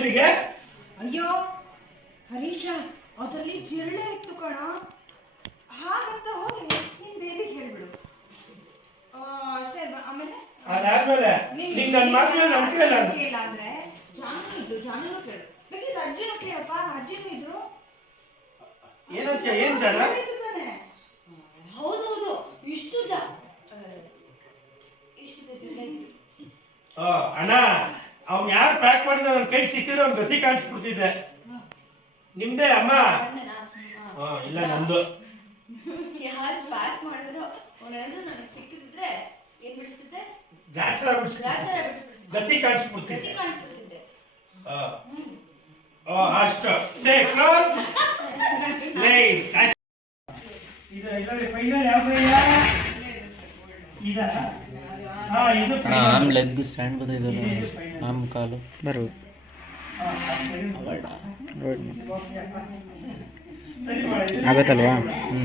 ಅಯ್ಯೋ ಹರೀಶ ಅದರಲ್ಲಿ ಜಿರಳೆ ಇತ್ತು ಕಣ. ಹಾಗಂತ ಹೋಗಿ ನಿನ್ ಬೇಬಿ ಹೇಳ್ಬಿಡು. ಅಷ್ಟೇ ಅಲ್ವಾ ಆಮೇಲೆ? ಅದಾದ್ಮೇಲೆ ನೀನ್- ನಿಂಗೆ ನನ್ನ ಮಾತನ್ನ ಕೇಳ ಅಂದ್ರೆ ಜಾನು ಇದ್ರು ಜಾನುನು ಕೇಳು. ಬೇಕಿದ್ರೆ ಅಜ್ಜಿನೂ ಕೇಳಪ್ಪ ಅಜ್ಜಿನೂ ಇದ್ರು. ಏನಂತ ಏನ್ ಜನ? ಜಿರಳೆ ಇತ್ತು. ತಾನೆ? ಹೌದೌದು ಆ, ಅಣ್ಣ. ಅವ್ನ್ ಯಾರು ಪ್ಯಾಕ್ ಮಾಡಿದ್ರೆ ನನ್ನ ಕೈ ಸಿಕ್ಕಿದ್ರೆ ಅವ್ನ ಗತಿ ಕಾಣಿಸ್ಬಿಡ್ತಿದ್ದೆ. ನಿಮ್ದೇ ಅಮ್ಮ? ಹಾ ಇಲ್ಲ ನಂದು ಯಾರು ಪ್ಯಾಕ್ ಮಾಡಿದ್ರು? ಅವನೇನಾದ್ರೂ ನನಗೆ ಸಿಕ್ಕಿದ್ರೆ ಏನ್ ಬಿಡಿಸ್ತಿದ್ದೆ? ಗಾಚರ ಬಿಡಿಸ್ಬಿಡ್ತಿದ್ದೆ ಗ್ರಾಚಾರ ಬಿಡಿಸ್ಬಿಡ್ತಿದ್ದೆ. ಗತಿ ಗತಿ ಕಾಣಿಸ್ಬಿಡ್ತಿದ್ದೆ. ಹ್ಮ್. ಅಷ್ಟು. ಟೇಕ್ ಇದು ಇದರಲ್ಲಿ ಫೈನಲ್ ಯಾವ್ದು ಇದ ಹಾ ಇದು ಅಣ್ಣ ಆಮ್ ಲೆಗ್ ಸ್ಟ್ಯಾಂಡ್ ಬರ್ತೈತಲ್ಲ ಆಮ್ ಕಾಲು ಬರು ಸರಿ ಮಾಡಿ ಆಗತ್ತಲ್ವಾ ಹ್ಞೂ